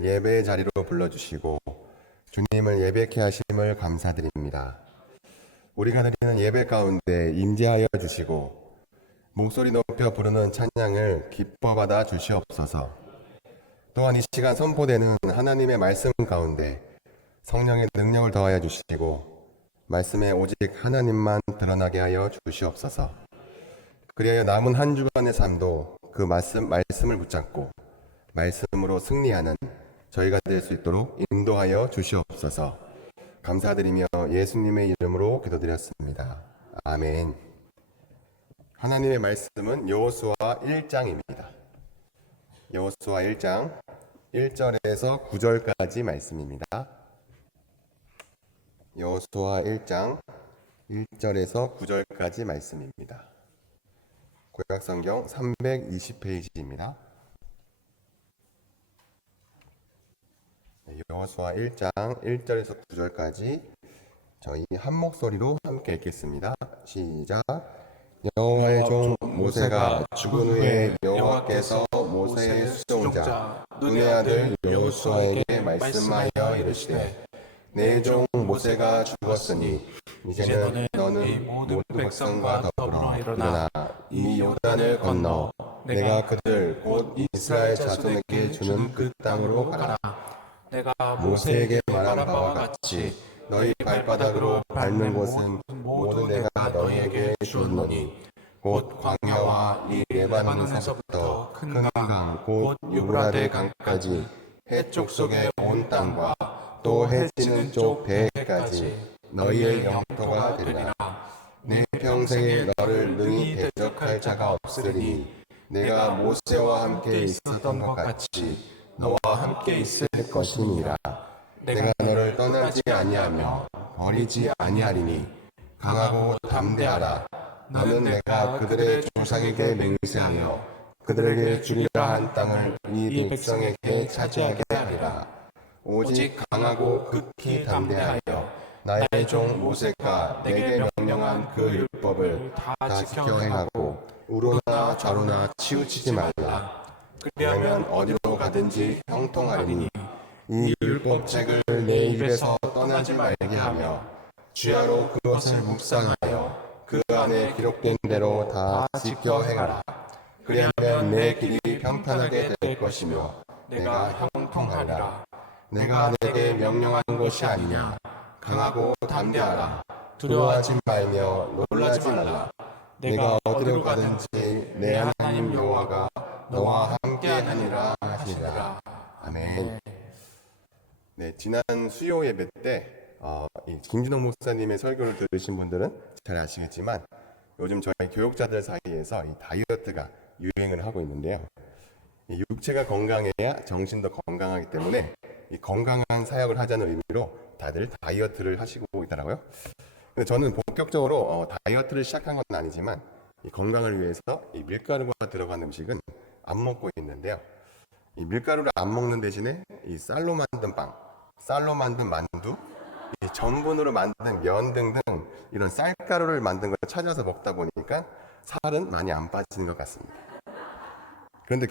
우리를 예배의 자리로 불러주시고 주님을 예배케 하심을 감사드립니다. 우리가 드리는 예배 가운데 임재하여 주시고 목소리 높여 부르는 찬양을 기뻐 받아 주시옵소서. 또한 이 시간 선포되는 하나님의 말씀 가운데 성령의 능력을 더하여 주시고 말씀에 오직 하나님만 드러나게 하여 주시옵소서. 그리하여 남은 한 주간의 삶도 그 말씀을 붙잡고 말씀으로 승리하는 저희가 될 수 있도록 인도하여 주시옵소서. 감사드리며 예수님의 이름으로 기도드렸습니다. 아멘. 하나님의 말씀은 여호수아 1장입니다. 여호수아 1장 1절에서 9절까지 말씀입니다. 여호수아 1장 1절에서 9절까지 말씀입니다. 구약성경 320페이지입니다. 여호수아 1장 1절에서 9절까지 저희 한 목소리로 함께 읽겠습니다. 시작. 여호와의 종 모세가 죽은 후에 여호와께서 모세의 수종자 눈의 아들 여호수아에게 말씀하여 이르시되 내 종 모세가 죽었으니 이제는 너는 모든 백성과 더불어 일어나 이 요단을 건너 내가 그들 곧 이스라엘 자손에게 주는 그 땅으로 가라. 내가 모세에게 말한 바와 같이 너희 발바닥으로 밟는 곳은 모두 내가 너희에게 주노니 곧 광야와 이 레바논에서부터 큰 강 곧 유브라데 강까지 해쪽 속의 온 땅과 또 해지는 쪽 배까지 너희의 영토가 되리라. 내 평생에 너를 능히 대적할 자가 없으리니 내가 모세와 함께 있었던 것 같이 너와 함께 있을 것이니라. 내가 너를 떠나지 아니하며 버리지 아니하리니 강하고 담대하라. 너는 내가 그들의 조상에게 맹세하여 그들에게 주리라 한 땅을 이 백성에게 차지하게 하리라. 오직 강하고 극히 담대하여 나의 종 모세가 내게 명령한 그 율법을 다 지켜 행하고 우로나 좌로나 치우치지 말라. 그리하면 어디로 가든지 형통하리니 이 율법책을 내 입에서 떠나지 말게 하며 주야로 그것을 묵상하여 그 안에 기록된 대로 다 지켜 행하라. 그리하면 내 길이 평탄하게 될 것이며 내가 형통하리라. 내가 내게 명령한 것이 아니냐. 강하고 담대하라. 두려워하지 말며 놀라지 말라. 내가 어디로 가든지 내 하나님 여호와가 너와 함께 하니라 하시니라. 아멘. 네, 지난 수요 예배 때 김진호 목사님의 설교를 들으신 분들은 잘 아시겠지만 요즘 저희 교육자들 사이에서 이 다이어트가 유행을 하고 있는데요. 이 육체가 건강해야 정신도 건강하기 때문에 이 건강한 사역을 하자는 의미로 다들 다이어트를 하시고 있더라고요. 근데 저는 본격적으로 다이어트를 시작한 건 아니지만 이 건강을 위해서 이 밀가루가 들어간 음식은 안 먹고 있는데요. 이 밀가루를 안 먹는 대신에 이 쌀로 만든 빵, 쌀로 만든 만두, 이 전분으로 만든 면 등등 이런 쌀가루를 만든 걸 찾아서 먹다 보니까 살은 많이 안 빠지는 것 같습니다. 그런데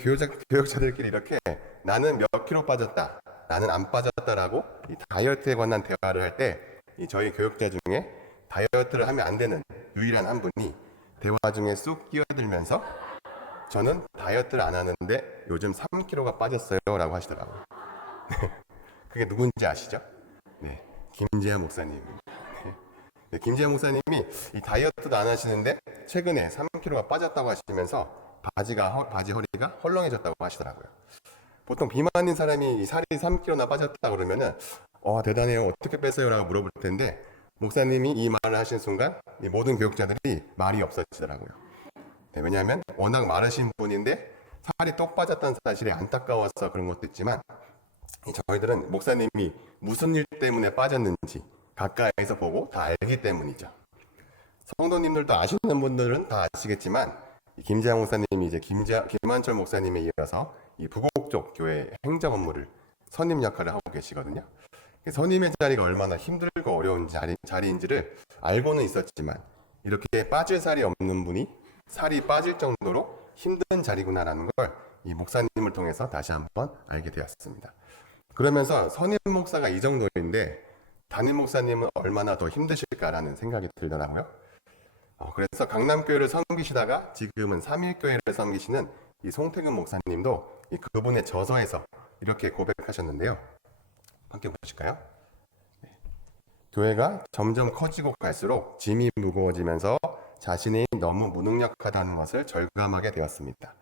교육자들끼리 이렇게 나는 몇 킬로 빠졌다, 나는 안 빠졌다라고 이 다이어트에 관한 대화를 할 때 이 저희 교육자 중에 다이어트를 하면 안 되는 유일한 한 분이 대화 중에 쑥 끼어들면서 저는 다이어트를 안 하는데 요즘 3kg가 빠졌어요 라고 하시더라고요. 그게 누군지 아시죠? 네, 김재하 목사님. 네, 김재하 목사님이 이 다이어트도 안 하시는데 최근에 3kg가 빠졌다고 하시면서 바지 허리가 헐렁해졌다고 하시더라고요. 보통 비만인 사람이 살이 3kg나 빠졌다 그러면은 대단해요, 어떻게 뺐어요? 라고 물어볼 텐데 목사님이 이 말을 하신 순간 이 모든 교육자들이 말이 없어지더라고요. 네, 왜냐하면 워낙 마르신 분인데 살이 똑 빠졌다는 사실이 안타까워서 그런 것도 있지만 저희들은 목사님이 무슨 일 때문에 빠졌는지 가까이서 보고 다 알기 때문이죠. 성도님들도 아시는 분들은 다 아시겠지만 김재하 목사님이 이제 김한철 목사님에 이어서 이 부곡 쪽 교회 행정 업무를 선임 역할을 하고 계시거든요. 선임의 자리가 얼마나 힘들고 어려운 자리인지를 알고는 있었지만 이렇게 빠질 살이 없는 분이 살이 빠질 정도로 힘든 자리구나라는 걸 이 목사님을 통해서 다시 한번 알게 되었습니다. 그러면서 선임 목사가 이 정도인데 담임 목사님은 얼마나 더 힘드실까라는 생각이 들더라고요. 그래서 강남교회를 섬기시다가 지금은 삼일교회를 섬기시는 이 송태근 목사님도 이 그분의 저서에서 이렇게 고백하셨는데요. 함께 보실까요? 교회가 점점 커지고 갈수록 짐이 무거워지면서 자신이 너무 무능력하다는 것을 절감하게 되었습니다.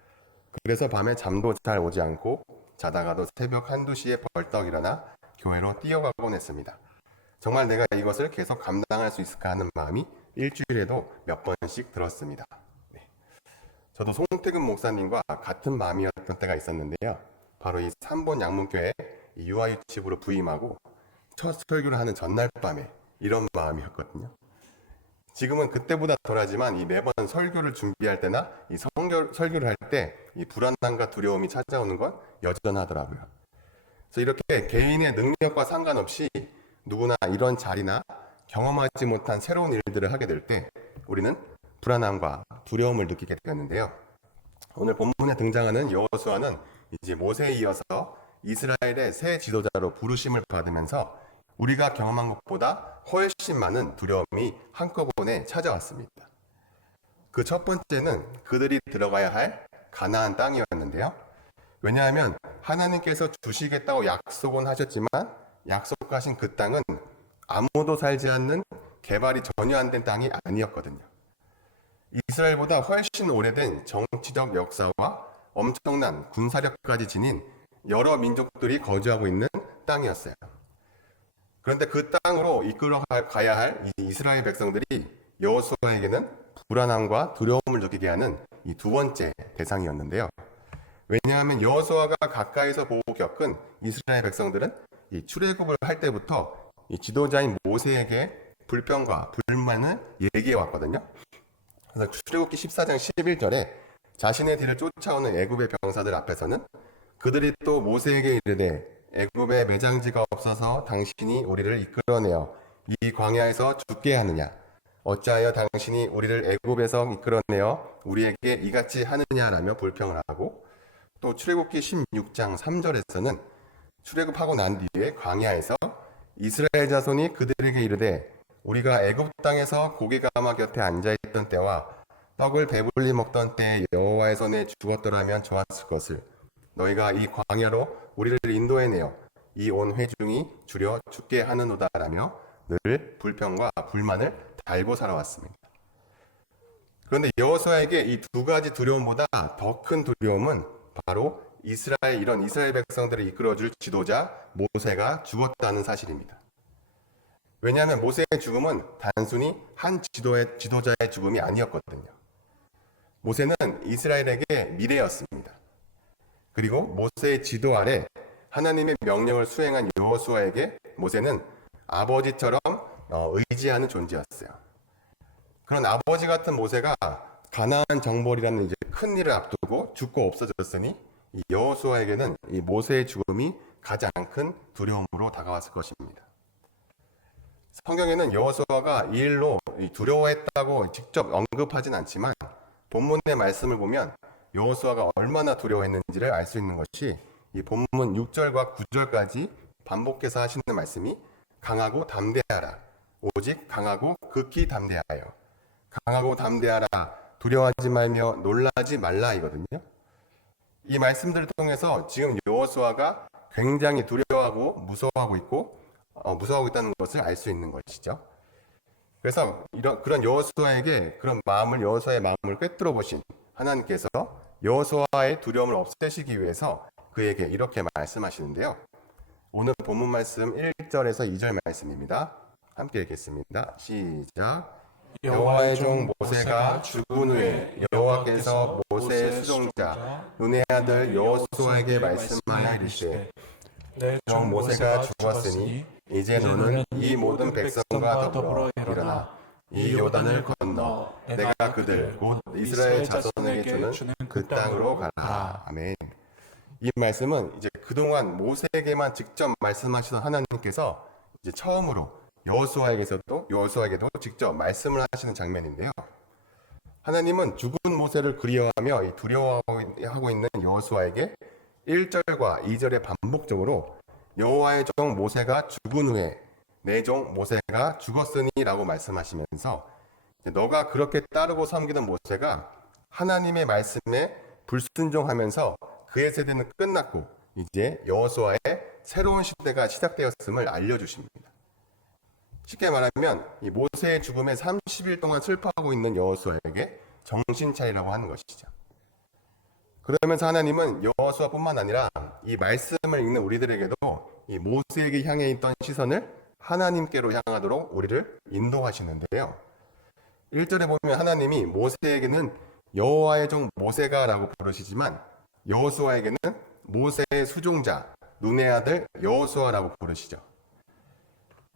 그래서 밤에 잠도 잘 오지 않고 자다가도 새벽 한두 시에 벌떡 일어나 교회로 뛰어가곤 했습니다. 정말 내가 이것을 계속 감당할 수 있을까 하는 마음이 일주일에도 몇 번씩 들었습니다. 저도 송태근 목사님과 같은 마음이었던 때가 있었는데요. 바로 이 3본 양문교회 유아유치부로 부임하고 첫 설교를 하는 전날 밤에 이런 마음이었거든요. 지금은 그때보다 덜하지만 이 매번 설교를 준비할 때나 이 설교를 할 때 이 불안함과 두려움이 찾아오는 건 여전하더라고요. 그래서 이렇게 개인의 능력과 상관없이 누구나 이런 자리나 경험하지 못한 새로운 일들을 하게 될 때 우리는 불안함과 두려움을 느끼게 되었는데요. 오늘 본문에 등장하는 여호수아는 이제 모세에 이어서 이스라엘의 새 지도자로 부르심을 받으면서 우리가 경험한 것보다 훨씬 많은 두려움이 한꺼번에 찾아왔습니다. 그 첫 번째는 그들이 들어가야 할 가나안 땅이었는데요. 왜냐하면 하나님께서 주시겠다고 약속은 하셨지만 약속하신 그 땅은 아무도 살지 않는 개발이 전혀 안 된 땅이 아니었거든요. 이스라엘보다 훨씬 오래된 정치적 역사와 엄청난 군사력까지 지닌 여러 민족들이 거주하고 있는 땅이었어요. 그런데 그 땅으로 이끌어 가야 할 이 이스라엘 백성들이 여호수아에게는 불안함과 두려움을 느끼게 하는 이 두 번째 대상이었는데요. 왜냐하면 여호수아가 가까이서 보고 겪은 이스라엘 백성들은 이 출애굽을 할 때부터 이 지도자인 모세에게 불평과 불만을 얘기해 왔거든요. 그래서 출애굽기 14장 11절에 자신의 뒤를 쫓아오는 애굽의 병사들 앞에서는 그들이 또 모세에게 이르되 애굽에 매장지가 없어서 당신이 우리를 이끌어내어 이 광야에서 죽게 하느냐? 어찌하여 당신이 우리를 애굽에서 이끌어내어 우리에게 이같이 하느냐라며 불평을 하고 또 출애굽기 16장 3절에서는 출애굽하고 난 뒤에 광야에서 이스라엘 자손이 그들에게 이르되 우리가 애굽 땅에서 고기가마 곁에 앉아있던 때와 떡을 배불리 먹던 때에 여호와의 손에 죽었더라면 좋았을 것을 너희가 이 광야로 우리를 인도해내어 이 온 회중이 주려 죽게 하느노다라며 늘 불평과 불만을 달고 살아왔습니다. 그런데 여호수아에게 이 두 가지 두려움보다 더 큰 두려움은 바로 이런 이스라엘 백성들을 이끌어줄 지도자 모세가 죽었다는 사실입니다. 왜냐하면 모세의 죽음은 단순히 한 지도자의 죽음이 아니었거든요. 모세는 이스라엘에게 미래였습니다. 그리고 모세의 지도 아래 하나님의 명령을 수행한 여호수아에게 모세는 아버지처럼 의지하는 존재였어요. 그런 아버지 같은 모세가 가나안 정벌이라는 이제 큰 일을 앞두고 죽고 없어졌으니 이 여호수아에게는 이 모세의 죽음이 가장 큰 두려움으로 다가왔을 것입니다. 성경에는 여호수아가 이 일로 두려워했다고 직접 언급하진 않지만 본문의 말씀을 보면 여호수아가 얼마나 두려워했는지를 알 수 있는 것이 이 본문 6절과 9절까지 반복해서 하시는 말씀이 강하고 담대하라. 오직 강하고 극히 담대하여. 강하고 담대하라. 두려워하지 말며 놀라지 말라 이거든요. 이 말씀들을 통해서 지금 여호수아가 굉장히 두려워하고 무서워하고 있다는 것을 알 수 있는 것이죠. 그래서 그런 여호수아의 마음을 꿰뚫어 보신 하나님께서 여호수아의 두려움을 없애시기 위해서 그에게 이렇게 말씀하시는데요. 오늘 본문 말씀 1절에서 2절 말씀입니다. 함께 읽겠습니다. 시작. 여호와의 종 모세가 죽은 후에 여호와께서 모세의 수종자 눈의 아들 여호수아에게 말씀하여 이르시되 내 종 모세가 죽었으니 이제 너는 이 모든 백성과 더불어 일어나 이 요단을 건너 내가 그들 곧 이스라엘 자손에게 주는 그 땅으로 가라. 아멘. 이 말씀은 이제 그동안 모세에게만 직접 말씀하시던 하나님께서 이제 처음으로 여호수아에게도 직접 말씀을 하시는 장면인데요. 하나님은 죽은 모세를 그리워하며 두려워하고 있는 여호수아에게 1절과 2절에 반복적으로 여호와의 종 모세가 죽은 후에 내 종 모세가 죽었으니 라고 말씀하시면서 너가 그렇게 따르고 섬기는 모세가 하나님의 말씀에 불순종하면서 그의 세대는 끝났고 이제 여호수아의 새로운 시대가 시작되었음을 알려주십니다. 쉽게 말하면 이 모세의 죽음에 30일 동안 슬퍼하고 있는 여호수아에게 정신 차리라고 하는 것이죠. 그러면서 하나님은 여호수아뿐만 아니라 이 말씀을 읽는 우리들에게도 이 모세에게 향해 있던 시선을 하나님께로 향하도록 우리를 인도하시는데요. 1절에 보면 하나님이 모세에게는 여호와의 종 모세가 라고 부르시지만 여호수아에게는 모세의 수종자 눈의 아들 여호수아라고 부르시죠.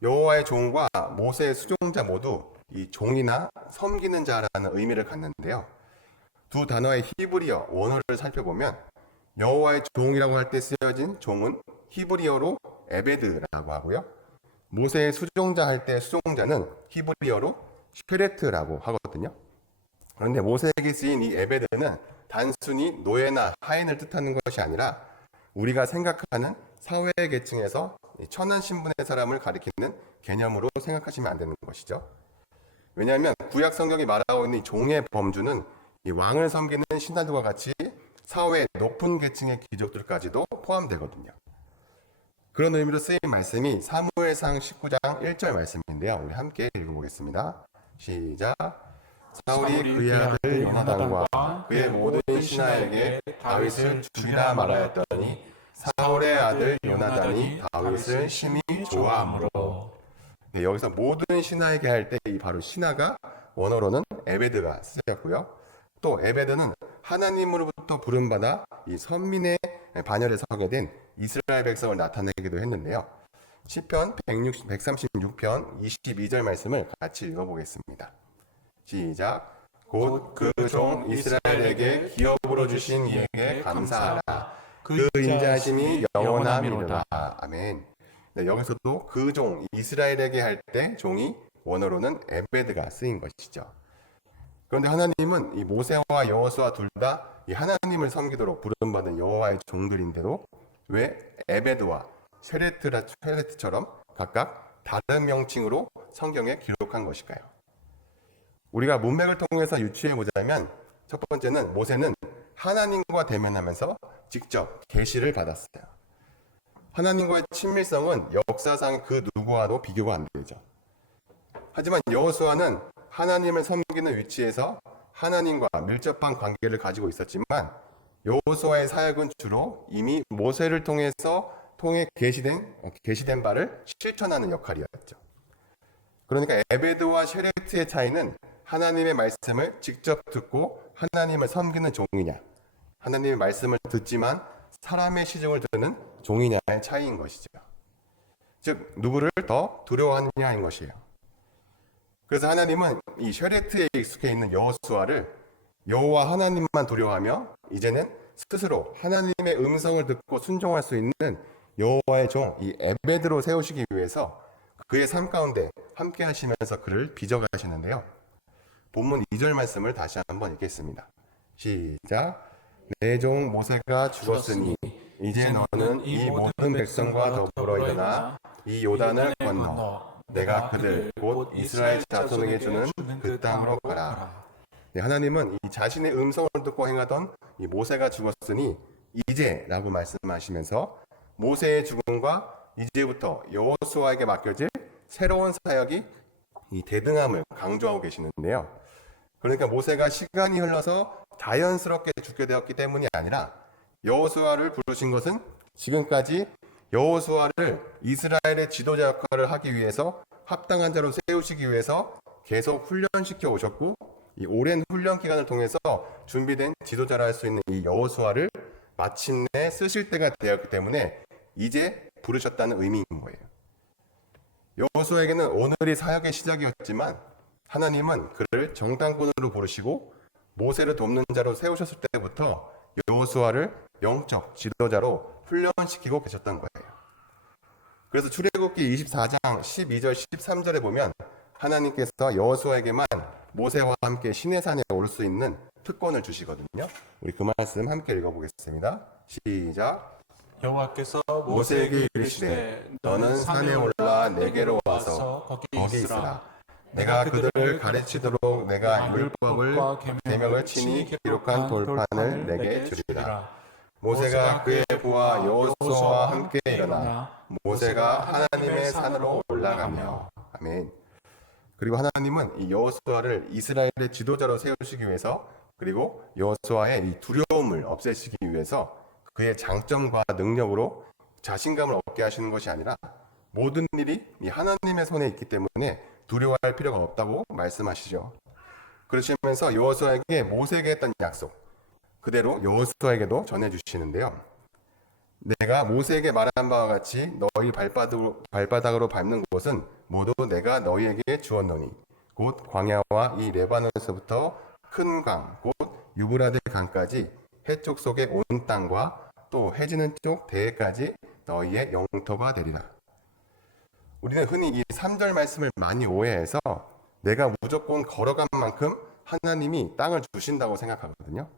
여호와의 종과 모세의 수종자 모두 이 종이나 섬기는 자라는 의미를 갖는데요. 두 단어의 히브리어 원어를 살펴보면 여호와의 종이라고 할 때 쓰여진 종은 히브리어로 에베드라고 하고요. 모세의 수종자 할 때 수종자는 히브리어로 쉐레트라고 하거든요. 그런데 모세에게 쓰인 이 에베드는 단순히 노예나 하인을 뜻하는 것이 아니라 우리가 생각하는 사회 계층에서 천한 신분의 사람을 가리키는 개념으로 생각하시면 안 되는 것이죠. 왜냐하면 구약 성경이 말하고 있는 이 종의 범주는 이 왕을 섬기는 신하들과 같이 사회의 높은 계층의 귀족들까지도 포함되거든요. 그런 의미로 쓰인 말씀이 사무엘상 19장 1절 말씀인데요. 우리 함께 읽어보겠습니다. 시작. 사울이 그의 아들 요나단과 그의 모든 신하에게 다윗을 죽이라 말하였더니 사울의 아들 요나단이 다윗을 심히 좋아하므로. 네, 여기서 모든 신하에게 할 때 이 바로 신하가 원어로는 에베드가 쓰였고요. 또 에베드는 하나님으로부터 부름받아 이 선민의 반열에 서게 된 이스라엘 백성을 나타내기도 했는데요. 시편 136편 22절 말씀을 같이 읽어보겠습니다. 시작. 곧 그 종 이스라엘에게 기업으로 주신 이에게 감사하라. 그 인자하심이 영원함이로다. 아멘. 네, 여기서도 그 종 이스라엘에게 할 때 종이 원어로는 에베드가 쓰인 것이죠. 그런데 하나님은 이 모세와 여호수아 둘 다 이 하나님을 섬기도록 부름받은 여호와의 종들인데도 왜 에베드와 쉐레트처럼 각각 다른 명칭으로 성경에 기록한 것일까요? 우리가 문맥을 통해서 유추해 보자면 첫 번째는 모세는 하나님과 대면하면서 직접 계시를 받았어요. 하나님과의 친밀성은 역사상 그 누구와도 비교가 안 되죠. 하지만 여호수아는 하나님을 섬기는 위치에서 하나님과 밀접한 관계를 가지고 있었지만 여호수아의 사역은 주로 이미 모세를 통해서 계시된 바를 실천하는 역할이었죠. 그러니까 에베드와 쉐레트의 차이는 하나님의 말씀을 직접 듣고 하나님을 섬기는 종이냐, 하나님의 말씀을 듣지만 사람의 시중을 듣는 종이냐의 차이인 것이죠. 즉 누구를 더 두려워하느냐인 것이에요. 그래서 하나님은 이 쉐레트에 익숙해 있는 여호수아를 여호와 하나님만 두려워하며 이제는 스스로 하나님의 음성을 듣고 순종할 수 있는 여호와의 종 이 에베드로 세우시기 위해서 그의 삶 가운데 함께 하시면서 그를 빚어가시는데요. 본문 2절 말씀을 다시 한번 읽겠습니다. 시작. 내 종 모세가 죽었으니 이제 너는 이 모든 백성과 더불어 일어나 이 요단을 건너 내가 그들 곧 이스라엘 자손에게 주는 그 땅으로 가라. 네, 하나님은 이 자신의 음성을 듣고 행하던 이 모세가 죽었으니 이제라고 말씀하시면서 모세의 죽음과 이제부터 여호수아에게 맡겨질 새로운 사역이 이 대등함을 강조하고 계시는데요. 그러니까 모세가 시간이 흘러서 자연스럽게 죽게 되었기 때문이 아니라 여호수아를 부르신 것은 지금까지 여호수아를 이스라엘의 지도자 역할을 하기 위해서 합당한 자로 세우시기 위해서 계속 훈련시켜 오셨고 이 오랜 훈련 기간을 통해서 준비된 지도자를 할 수 있는 이 여호수아를 마침내 쓰실 때가 되었기 때문에 이제 부르셨다는 의미인 거예요. 여호수아에게는 오늘이 사역의 시작이었지만 하나님은 그를 정탐꾼으로 부르시고 모세를 돕는 자로 세우셨을 때부터 여호수아를 영적 지도자로 훈련시키고 계셨던 거예요. 그래서 출애굽기 24장 12절 13절에 보면 하나님께서 여호수아에게만 모세와 함께 시내산에 오를 수 있는 특권을 주시거든요. 우리 그 말씀 함께 읽어보겠습니다. 시작. 여호와께서 모세에게 이르시되 너는 산에 올라 내게로 와서 거기 있으라. 내가 그들을 가르치도록 내가 율법을 계명을 친히 기록한 돌판을 내게 주리라. 모세가 그의 부하 여호수아와 함께 일어나 모세가 하나님의 산으로 올라가며. 아멘. 그리고 하나님은 이 여호수아를 이스라엘의 지도자로 세우시기 위해서, 그리고 여호수아의 이 두려움을 없애시기 위해서 그의 장점과 능력으로 자신감을 얻게 하시는 것이 아니라 모든 일이 이 하나님의 손에 있기 때문에 두려워할 필요가 없다고 말씀하시죠. 그러시면서 여호수아에게 모세에게 했던 약속 그대로 여호수아에게도 전해주시는데요. 내가 모세에게 말한 바와 같이 너희 발바닥으로 밟는 곳은 모두 내가 너희에게 주었노니 곧 광야와 이 레바논에서부터 큰 강, 곧 유브라데 강까지 해쪽 속의 온 땅과 또 해지는 쪽 대해까지 너희의 영토가 되리라. 우리는 흔히 이 3절 말씀을 많이 오해해서 내가 무조건 걸어간 만큼 하나님이 땅을 주신다고 생각하거든요.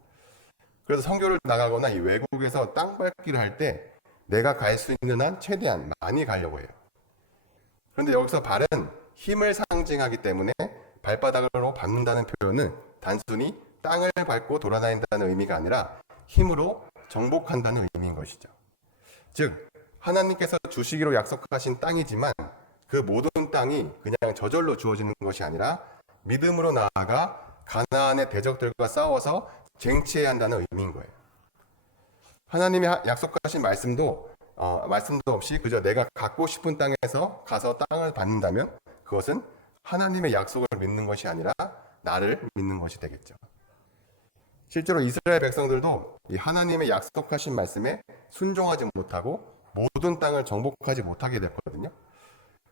그래서 선교를 나가거나 이 외국에서 땅 밟기를 할 때 내가 갈 수 있는 한 최대한 많이 가려고 해요. 그런데 여기서 발은 힘을 상징하기 때문에 발바닥으로 밟는다는 표현은 단순히 땅을 밟고 돌아다닌다는 의미가 아니라 힘으로 정복한다는 의미인 것이죠. 즉 하나님께서 주시기로 약속하신 땅이지만 그 모든 땅이 그냥 저절로 주어지는 것이 아니라 믿음으로 나아가 가나안의 대적들과 싸워서 쟁취해야 한다는 의미인 거예요. 하나님이 약속하신 말씀도 없이 그저 내가 갖고 싶은 땅에서 가서 땅을 받는다면 그것은 하나님의 약속을 믿는 것이 아니라 나를 믿는 것이 되겠죠. 실제로 이스라엘 백성들도 이 하나님의 약속하신 말씀에 순종하지 못하고 모든 땅을 정복하지 못하게 됐거든요.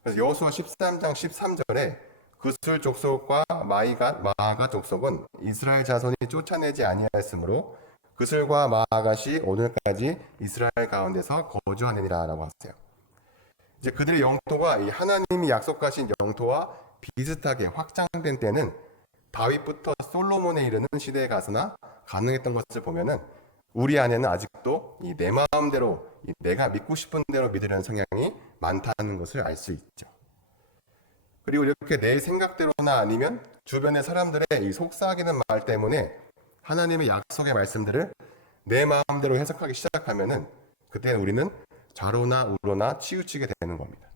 그래서 여호수아 13장 13절에 그술 족속과 마아가 족속은 이스라엘 자손이 쫓아내지 아니하였으므로 그술과 마아가시 오늘까지 이스라엘 가운데서 거주하느니라 라고 하세요. 이제 그들의 영토가 이 하나님이 약속하신 영토와 비슷하게 확장된 때는 다윗부터 솔로몬에 이르는 시대에 가서나 가능했던 것을 보면은 우리 안에는 아직도 이 내 마음대로 내가 믿고 싶은 대로 믿으려는 성향이 많다는 것을 알 수 있죠. 그리고 이렇게 내 생각대로나 아니면 주변의 사람들의 이 속삭이는 말 때문에 하나님의 약속의 말씀들을 내 마음대로 해석하기 시작하면은 그때 우리는 좌로나 우로나 치우치게 되는 겁니다.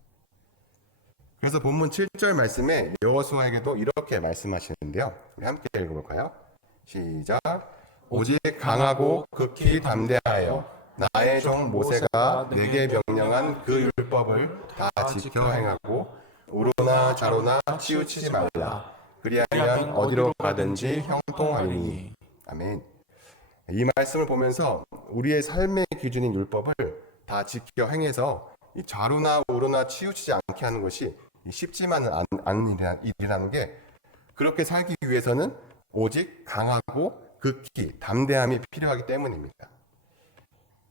그래서 본문 7절 말씀에 여호수아에게도 이렇게 말씀하시는데요. 우리 함께 읽어볼까요? 시작. 오직 강하고 극히 담대하여 나의 종 모세가 내게 명령한 그 율법을 다 지켜 행하고 우로나 좌로나 치우치지 말라. 그리하면 어디로 가든지 형통하리니. 아멘. 이 말씀을 보면서 우리의 삶의 기준인 율법을 다 지켜 행해서 이 좌로나 우로나 치우치지 않게 하는 것이 쉽지만은 않은 일이라는 게, 그렇게 살기 위해서는 오직 강하고 극히 담대함이 필요하기 때문입니다.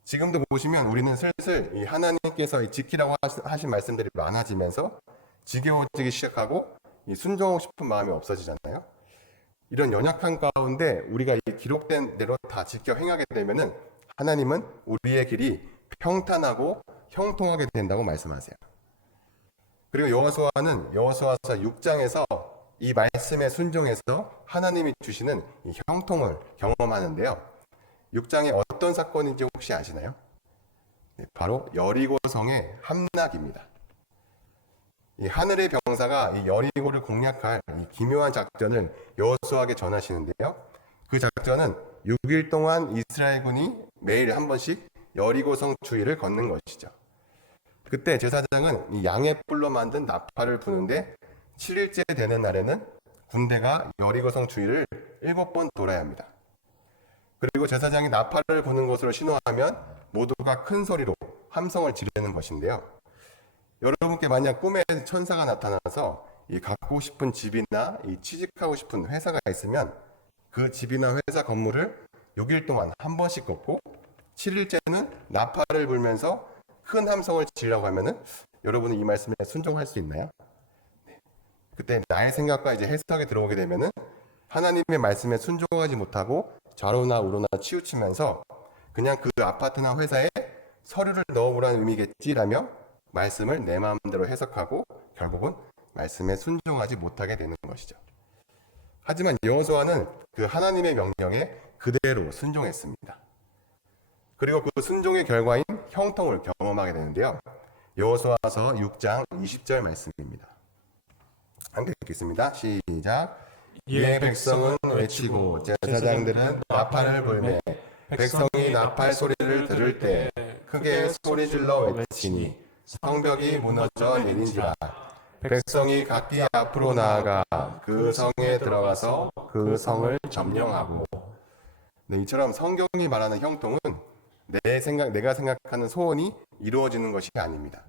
지금도 보시면 우리는 슬슬 이 하나님께서 지키라고 하신 말씀들이 많아지면서 지겨워지기 시작하고 이 순종하고 싶은 마음이 없어지잖아요. 이런 연약한 가운데 우리가 이 기록된 대로 다 지켜 행하게 되면은 하나님은 우리의 길이 평탄하고 형통하게 된다고 말씀하세요. 그리고 여호수아는 여호수아서 6장에서 이 말씀에 순종해서 하나님이 주시는 이 형통을 경험하는데요. 6장에 어떤 사건인지 혹시 아시나요? 네, 바로 여리고성의 함락입니다. 이 하늘의 병사가 이 여리고를 공략할 이 기묘한 작전을 여호수아에게 전하시는데요. 그 작전은 6일 동안 이스라엘군이 매일 한 번씩 여리고성 주위를 걷는 것이죠. 그때 제사장은 이 양의 뿔로 만든 나팔을 부는데 7일째 되는 날에는 군대가 여리고성 주위를 7번 돌아야 합니다. 그리고 제사장이 나팔을 부는 것으로 신호하면 모두가 큰 소리로 함성을 지르는 것인데요. 여러분께 만약 꿈에 천사가 나타나서 이 갖고 싶은 집이나 이 취직하고 싶은 회사가 있으면 그 집이나 회사 건물을 6일 동안 한 번씩 걷고 7일째는 나팔을 불면서 큰 함성을 지르라고 하면은 여러분은 이 말씀에 순종할 수 있나요? 네. 그때 나의 생각과 이제 해석이 들어오게 되면은 하나님의 말씀에 순종하지 못하고 좌로나 우로나 치우치면서 그냥 그 아파트나 회사에 서류를 넣어보라는 의미겠지라며 말씀을 내 마음대로 해석하고 결국은 말씀에 순종하지 못하게 되는 것이죠. 하지만 여호수아는 그 하나님의 명령에 그대로 순종했습니다. 그리고 그 순종의 결과인 형통을 경험하게 되는데요. 여호수아서 6장 20절 말씀입니다. 함께 읽겠습니다. 시작. 이에 백성은 외치고 제사장들은 나팔을 불매 백성이 나팔 소리를 들을 때 크게 소리질러 외치니 성벽이 무너져 내린지라. 백성이 각기 앞으로 나아가 그 성에 들어가서 그 성을 점령하고. 네, 이처럼 성경이 말하는 형통은 내가 생각하는 소원이 이루어지는 것이 아닙니다.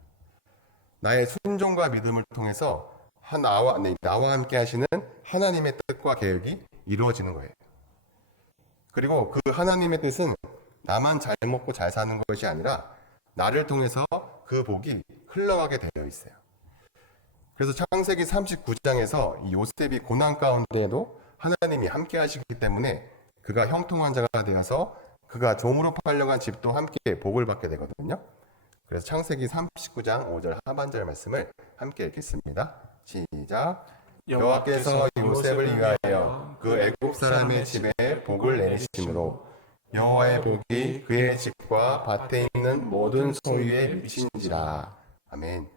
나의 순종과 믿음을 통해서 나와 함께 하시는 하나님의 뜻과 계획이 이루어지는 거예요. 그리고 그 하나님의 뜻은 나만 잘 먹고 잘 사는 것이 아니라 나를 통해서 그 복이 흘러가게 되어 있어요. 그래서 창세기 39장에서 이 요셉이 고난 가운데에도 하나님이 함께 하시기 때문에 그가 형통한 자가 되어서 그가 종으로 팔려간 집도 함께 복을 받게 되거든요. 그래서 창세기 39장 5절 하반절 말씀을 함께 읽겠습니다. 시작. 여호와께서 요셉을 위하여 그 애굽 사람의 집에 복을 내리심으로 여호와의 복이 그의 집과 밭에 있는 모든 소유에 미친지라. 아멘.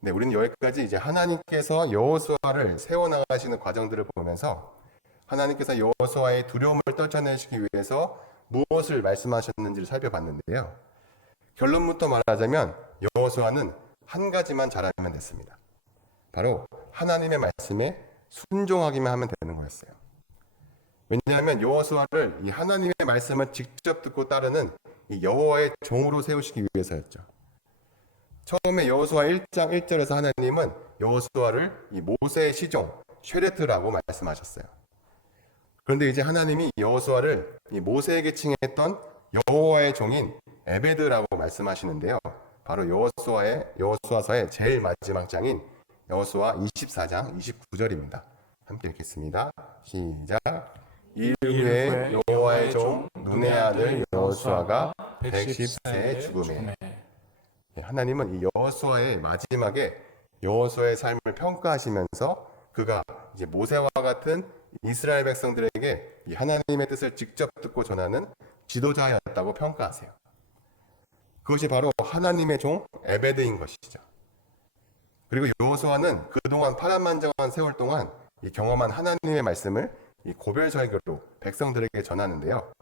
네, 우리는 여기까지 이제 하나님께서 여호수아를 세워나가시는 과정들을 보면서 하나님께서 여호수아의 두려움을 떨쳐내시기 위해서 무엇을 말씀하셨는지를 살펴봤는데요. 결론부터 말하자면 여호수아는 한 가지만 잘하면 됐습니다. 바로 하나님의 말씀에 순종하기만 하면 되는 거였어요. 왜냐하면 여호수아를 이 하나님의 말씀을 직접 듣고 따르는 이 여호와의 종으로 세우시기 위해서였죠. 처음에 여호수아 1장 1절에서 하나님은 여호수아를 이 모세의 시종 쉐레트라고 말씀하셨어요. 그런데 이제 하나님이 여호수아를 이 모세에게 칭했던 여호와의 종인 에베드라고 말씀하시는데요. 바로 여호수아서의 제일 마지막 장인 여호수아 24장 29절입니다. 함께 읽겠습니다. 시작. 이후에 여호와의 종 눈의 아들 여호수아가 110세에 죽음에. 하나님은 이 여호수아의 마지막에 여호수아의 삶을 평가하시면서 그가 이제 모세와 같은 이스라엘 백성들에게 이 하나님의 뜻을 직접 듣고 전하는 지도자였다고 평가하세요. 그것이 바로 하나님의 종 에베드인 것이죠. 그리고 여호수아는 그동안 파란만장한 세월 동안 이 경험한 하나님의 말씀을 이 고별 설교로 백성들에게 전하는데요.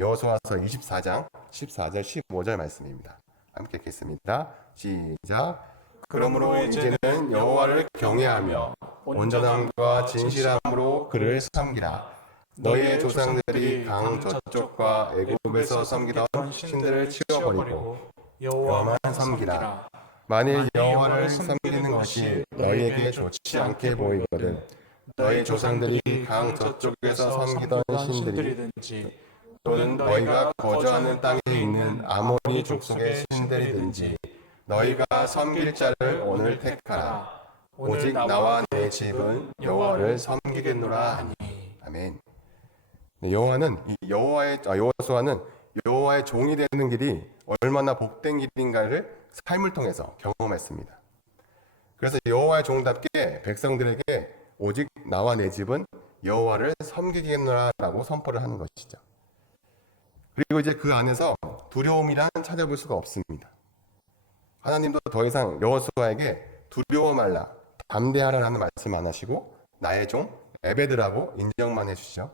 여호수아서 24장 14절 15절 말씀입니다. 함께 읽겠습니다. 시작. 그러므로 이제는 여호와를 경외하며 온전함과 진실함으로 그를 섬기라. 너희의 조상들이 강 저쪽과 애굽에서 섬기던 신들을 치워버리고 여호와만 섬기라. 만일 여호와를 섬기는 것이 너희에게 좋지 않게 보이거든 너희 조상들이 강 저쪽에서 섬기던 신들이든지 또는 너희가 거주하는 땅에 있는 아모니 족속의 신들이든지 너희가 섬길 자를 오늘 택하라. 오직 나와 내 집은 여호와를 섬기겠노라 하니. 아멘. 여호수아는 여호와의 종이 되는 길이 얼마나 복된 길인가를 삶을 통해서 경험했습니다. 그래서 여호와의 종답게 백성들에게 오직 나와 내 집은 여호와를 섬기겠노라라고 선포를 하는 것이죠. 그리고 이제 그 안에서 두려움이란 찾아볼 수가 없습니다. 하나님도 더 이상 여호수아에게 두려워 말라, 담대하라는 말씀 안 하시고 나의 종 에베드라고 인정만 해주시죠.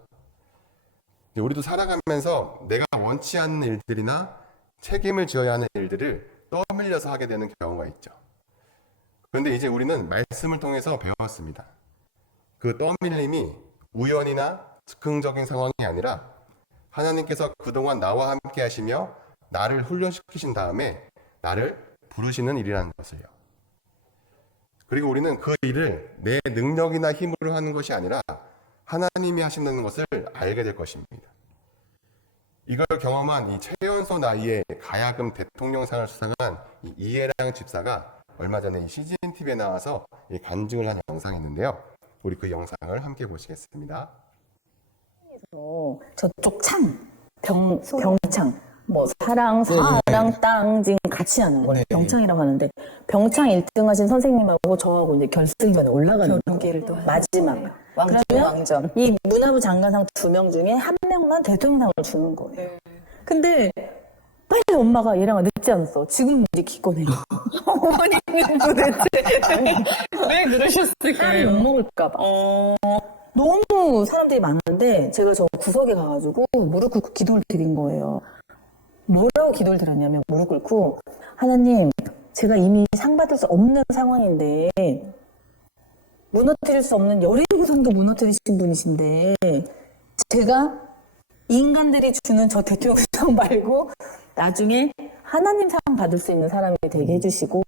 우리도 살아가면서 내가 원치 않는 일들이나 책임을 지어야 하는 일들을 떠밀려서 하게 되는 경우가 있죠. 그런데 이제 우리는 말씀을 통해서 배웠습니다. 그 떠밀림이 우연이나 즉흥적인 상황이 아니라 하나님께서 그동안 나와 함께 하시며 나를 훈련시키신 다음에 나를 부르시는 일이라는 것을요. 그리고 우리는 그 일을 내 능력이나 힘으로 하는 것이 아니라 하나님이 하신다는 것을 알게 될 것입니다. 이걸 경험한 이 최연소 나이에 가야금 대통령상을 수상한 이 이해랑 집사가 얼마 전에 이 CGN TV에 나와서 간증을 한 영상이 있는데요. 우리 그 영상을 함께 보시겠습니다. 저쪽 창, 병창 뭐 사랑, 사랑, 땅 지금 같이 하는 거예요. 병창이라고 하는데 병창 1등 하신 선생님하고 저하고 이제 결승전에 올라가는 경기를 또 마지막 왕전. 이 문화부 장관상 2명 중에 1명만 대통령상을 주는 거예요. 근데 빨리 엄마가 얘랑 늦지 않았어. 지금 이제 기권해. 어머니는 도대체 왜 그러셨을까요? 욕먹을까봐. 너무 사람들이 많은데 제가 저 구석에 가가지고 무릎 꿇고 기도를 드린 거예요. 뭐라고 기도를 드렸냐면 무릎 꿇고 하나님 제가 이미 상 받을 수 없는 상황인데 무너뜨릴 수 없는 17상도 무너뜨리신 분이신데 제가 인간들이 주는 저 대통령상 말고 나중에 하나님 상 받을 수 있는 사람이 되게 해주시고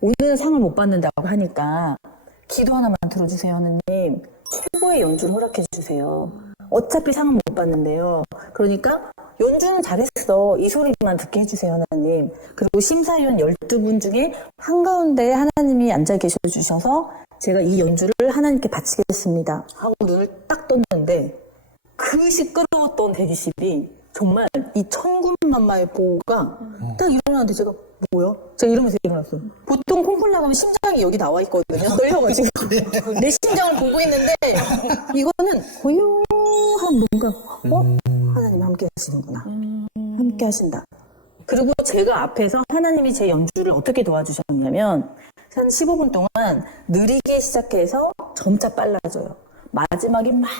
오늘 상을 못 받는다고 하니까 기도 하나만 들어주세요 하나님. 최고의 연주를 허락해 주세요. 어차피 상은 못 받는데요. 그러니까 연주는 잘했어. 이 소리만 듣게 해주세요 하나님. 그리고 심사위원 12분 중에 한가운데 하나님이 앉아 계셔 주셔서 제가 이 연주를 하나님께 바치겠습니다 하고 눈을 딱 떴는데 그 시끄러웠던 대기실이 정말 이 천군만마의 보호가 딱 일어나는데 제가 뭐야? 제가 이러면서 일어났어요. 보통 콩쿨 나가면 심장이 여기 나와 있거든요. 떨려가지고 내 심장을 보고 있는데 이거는 고요한 뭔가 하나님 함께 하시는구나. 함께 하신다. 그리고 제가 앞에서 하나님이 제 연주를 어떻게 도와주셨냐면 한 15분 동안 느리게 시작해서 점차 빨라져요. 마지막에 막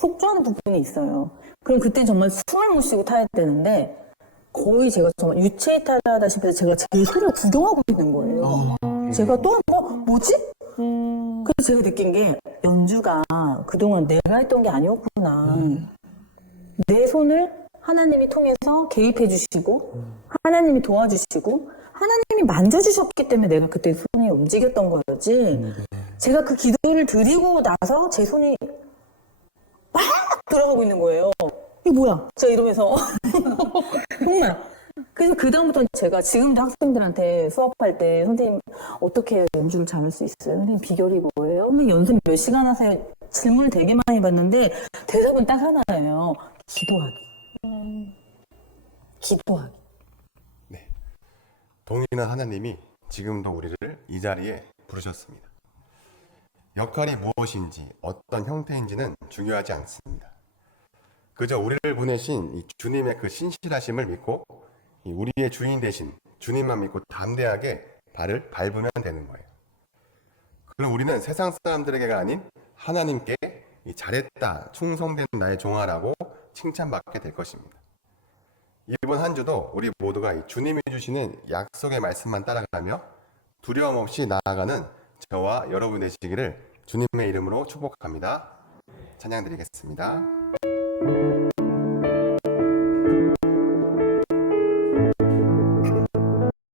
속주하는 부분이 있어요. 그럼 그때 정말 숨을 못 쉬고 타야 되는데 거의 제가 정말 유체이탈하다시피 해서 제가 제 소리를 구경하고 있는 거예요. 제가 또 한 번 뭐지? 그래서 제가 느낀 게 연주가 그동안 내가 했던 게 아니었구나. 내 손을 하나님이 통해서 개입해 주시고 하나님이 도와주시고 하나님이 만져주셨기 때문에 내가 그때 손이 움직였던 거였지. 제가 그 기도를 드리고 나서 제 손이 막 돌아가고 있는 거예요. 이게 뭐야? 제가 이러면서 정말. 그래서 그 다음부터는 제가 지금도 학생들한테 수업할 때 선생님 어떻게 해야 연주를 잘할 수 있어요? 선생님 비결이 뭐예요? 선생님 연습 몇 시간 하세요? 질문을 되게 많이 받는데 대답은 딱 하나예요. 기도하기. 기도하기. 네. 동일한 하나님이 지금도 우리를 이 자리에 부르셨습니다. 역할이 무엇인지 어떤 형태인지는 중요하지 않습니다. 그저 우리를 보내신 이 주님의 그 신실하심을 믿고 이 우리의 주인 대신 주님만 믿고 담대하게 발을 밟으면 되는 거예요. 그럼 우리는 세상 사람들에게가 아닌 하나님께 이 잘했다, 충성된 나의 종아라고 칭찬받게 될 것입니다. 이번 한 주도 우리 모두가 이 주님이 주시는 약속의 말씀만 따라가며 두려움 없이 나아가는 저와 여러분 되시기를 주님의 이름으로 축복합니다. 찬양 드리겠습니다.